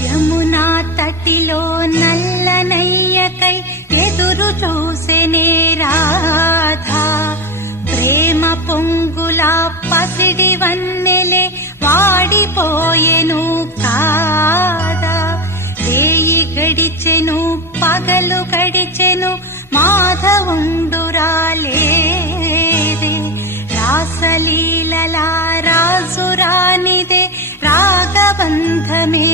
యమునా తటిలో నల్లనయ్యకై ఎదురు చూసెనే రాధా, ప్రేమ పొంగులా పసిడి వన్నెలే వాడిపోయెను కాదా. రేయి గడిచెను పగలు గడిచెను మాధవుండురాలేదే, రాసలీలలా రాజురానిదే రాగబంధమే